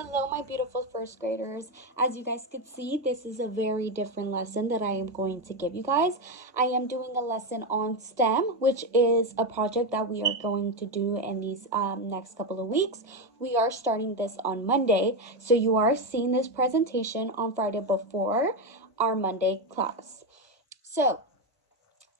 Hello, my beautiful first graders. As you guys could see, this is a very different lesson that I am going to give you guys. I am doing a lesson on STEM, which is a project that we are going to do in these next couple of weeks. We are starting this on Monday, so you are seeing this presentation on Friday before our Monday class. So,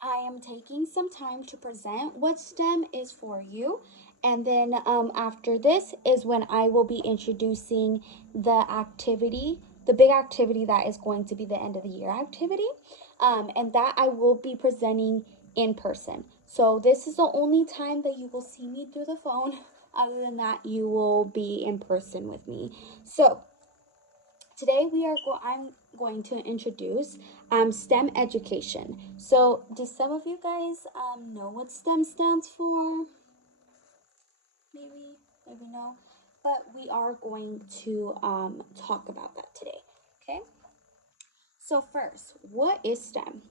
I am taking some time to present what STEM is for you. And then after this is when I will be introducing the activity, the big activity that is going to be the end of the year activity. And that I will be presenting in person. So this is the only time that you will see me through the phone. Other than that, you will be in person with me. So today I'm going to introduce STEM education. So do some of you guys know what STEM stands for? Maybe no, but we are going to talk about that today. Okay, so first, what is STEM?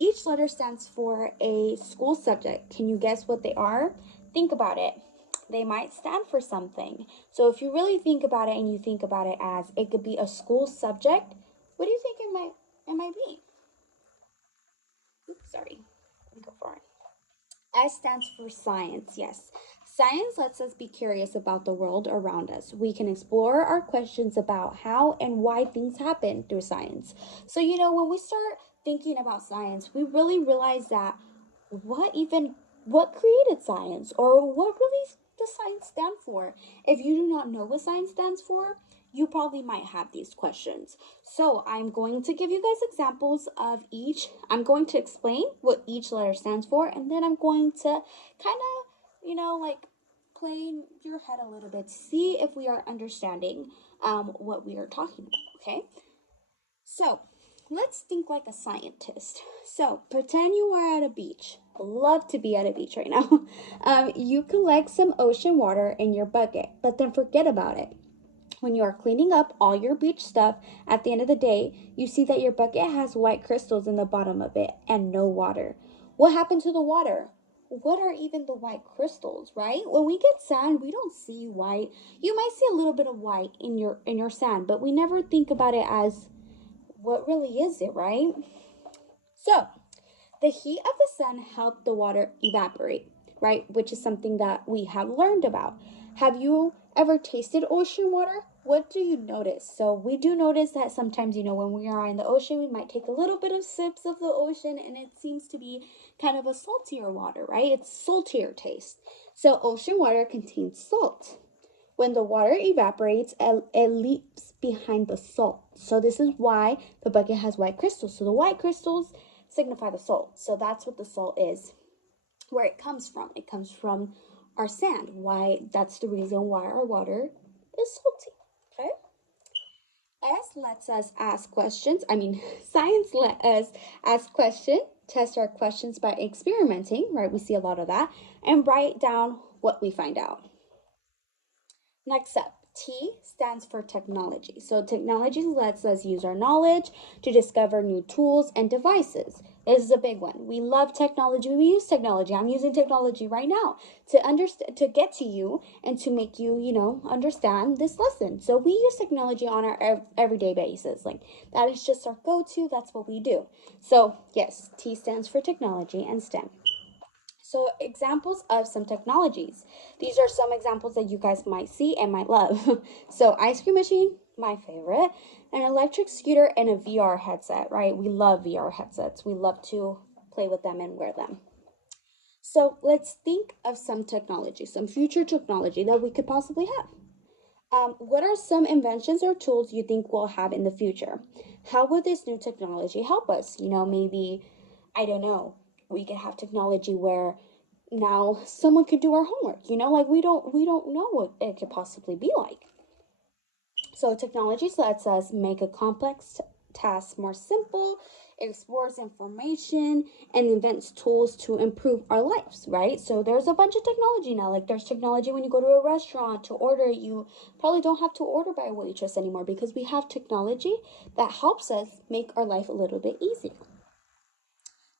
Each letter stands for a school subject. Can you guess what they are? Think about it. They might stand for something. So if you really think about it and you think about it as it could be a school subject, what do you think it might be? Oops, sorry. Let me go for it. S stands for science, yes. Science lets us be curious about the world around us. We can explore our questions about how and why things happen through science. So, when we start thinking about science, we really realize that what created science or what really does science stand for? If you do not know what science stands for, you probably might have these questions. So I'm going to give you guys examples of each. I'm going to explain what each letter stands for, and then I'm going to kind of, like play in your head a little bit, see if we are understanding what we are talking about, okay? So let's think like a scientist. So pretend you are at a beach. Love to be at a beach right now. You collect some ocean water in your bucket, but then forget about it. When you are cleaning up all your beach stuff, at the end of the day, you see that your bucket has white crystals in the bottom of it and no water. What happened to the water? What are even the white crystals, right? When we get sand, we don't see white. You might see a little bit of white in your sand, but we never think about it as what really is it, right? So, the heat of the sun helped the water evaporate, right? Which is something that we have learned about. Have you ever tasted ocean water? What do you notice? So, we do notice that sometimes, when we are in the ocean, we might take a little bit of sips of the ocean and it seems to be kind of a saltier water, right? It's saltier taste. So, ocean water contains salt. When the water evaporates, it leaves behind the salt. So this is why the bucket has white crystals. So the white crystals signify the salt. So that's what the salt is, where it comes from. It comes from our sand. Why? That's the reason why our water is salty. Okay. S lets us ask questions. Science let us ask questions, test our questions by experimenting, right? We see a lot of that, and write down what we find out. Next up, T stands for technology. So technology lets us use our knowledge to discover new tools and devices. This is a big one. We love technology. We use technology. I'm using technology right now to understand, to get to you and to make you, understand this lesson. So we use technology on our everyday basis. Like that is just our go-to. That's what we do. So yes, T stands for technology and STEM. So examples of some technologies. These are some examples that you guys might see and might love. So ice cream machine, my favorite, an electric scooter, and a VR headset, right? We love VR headsets. We love to play with them and wear them. So let's think of some technology, some future technology that we could possibly have. What are some inventions or tools you think we'll have in the future? How will this new technology help us? Maybe, I don't know, we could have technology where now someone could do our homework, like we don't know what it could possibly be like. So technology lets us make a complex task more simple, explores information, and invents tools to improve our lives, right? So there's a bunch of technology now. Like there's technology when you go to a restaurant to order, you probably don't have to order by a waitress anymore because we have technology that helps us make our life a little bit easier.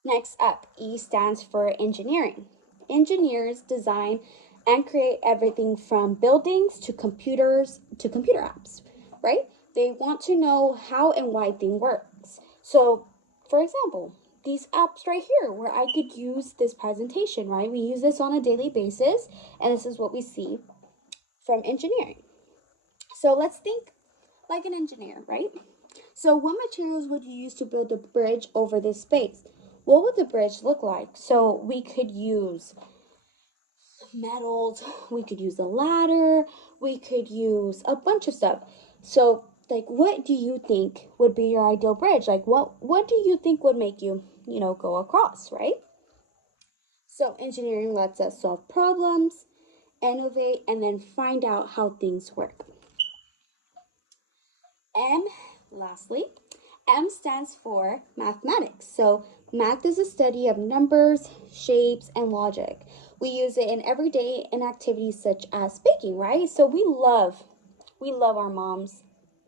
Next up, E stands for engineering. Engineers design and create everything from buildings to computers to computer apps, right? They want to know how and why thing works. So, for example, these apps right here where I could use this presentation, right? We use this on a daily basis, and this is what we see from engineering. So let's think like an engineer, right? So what materials would you use to build a bridge over this space? What would the bridge look like? So we could use metals, we could use a ladder, we could use a bunch of stuff. So like what do you think would be your ideal bridge? Like what do you think would make you, go across, right? So engineering lets us solve problems, innovate, and then find out how things work. And lastly, M stands for mathematics. So math is a study of numbers, shapes, and logic. We use it in everyday in activities such as baking, right? So we love our mom's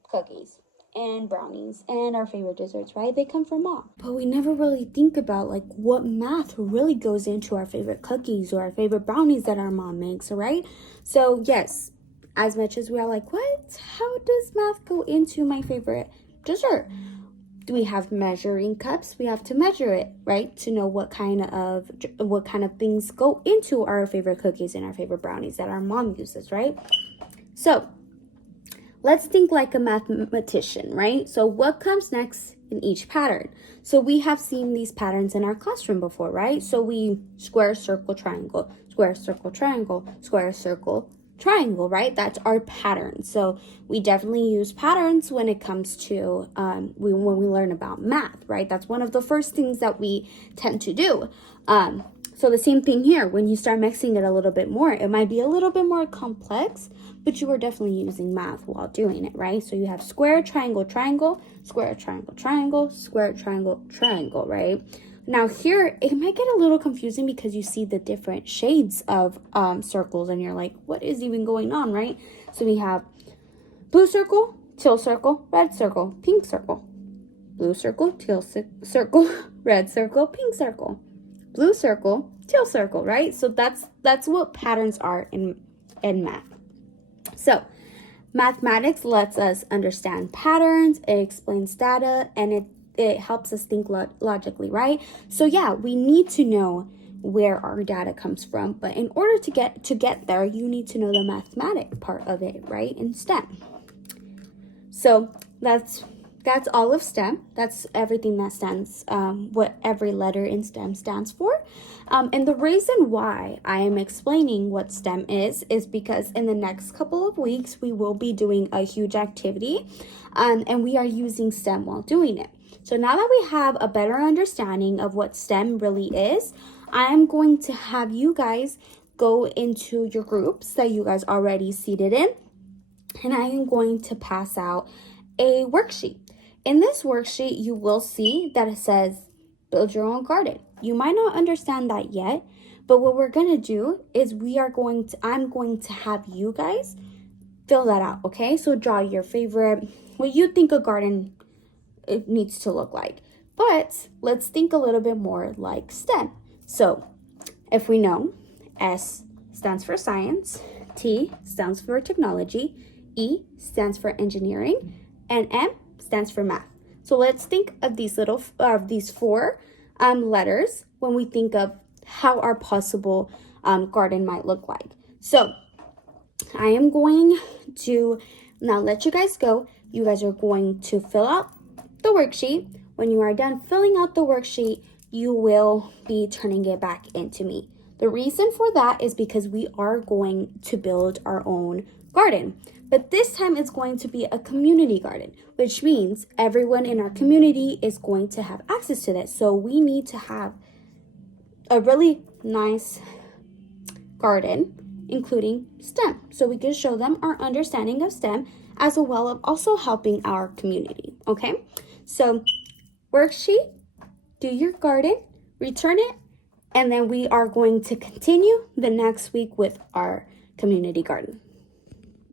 cookies and brownies and our favorite desserts, right? They come from mom. But we never really think about like what math really goes into our favorite cookies or our favorite brownies that our mom makes, right? So yes, as much as we are like, what? How does math go into my favorite dessert? Do we have measuring cups? We have to measure it, right? To know what kind of things go into our favorite cookies and our favorite brownies that our mom uses, right? So let's think like a mathematician, right? So what comes next in each pattern? So we have seen these patterns in our classroom before, right? So we square, circle, triangle, square, circle, triangle, square, circle, triangle, right? That's our pattern. So we definitely use patterns when it comes to when we learn about math, right? That's one of the first things that we tend to do. So the same thing here, when you start mixing it a little bit more, it might be a little bit more complex, but you are definitely using math while doing it, right? So you have square, triangle, triangle, square, triangle, triangle, square, triangle, triangle, right? Now here, it might get a little confusing because you see the different shades of circles and you're like, what is even going on, right? So we have blue circle, teal circle, red circle, pink circle. Blue circle, teal circle, red circle, pink circle. Blue circle, teal circle, right? So that's what patterns are in math. So mathematics lets us understand patterns, it explains data, and it helps us think logically, right? So yeah, we need to know where our data comes from, but in order to get there, you need to know the mathematic part of it, right? In STEM. So that's all of STEM. That's everything that stands, what every letter in STEM stands for. And the reason why I am explaining what STEM is because in the next couple of weeks, we will be doing a huge activity, and we are using STEM while doing it. So now that we have a better understanding of what STEM really is, I am going to have you guys go into your groups that you guys already seated in, and I am going to pass out a worksheet. In this worksheet, you will see that it says, build your own garden. You might not understand that yet, but what we're going to do is I'm going to have you guys fill that out, okay? So draw your favorite, what you think a garden it needs to look like. But let's think a little bit more like STEM. So if we know, S stands for science, T stands for technology, E stands for engineering, and M stands for math. So let's think of these four letters when we think of how our possible garden might look like. So I am going to now let you guys go. You guys are going to fill out the worksheet. When you are done filling out the worksheet, you will be turning it back into me. The reason for that is because we are going to build our own garden. But this time it's going to be a community garden, which means everyone in our community is going to have access to this. So we need to have a really nice garden, including STEM. So we can show them our understanding of STEM as well as also helping our community, okay? So worksheet, do your garden, return it, and then we are going to continue the next week with our community garden.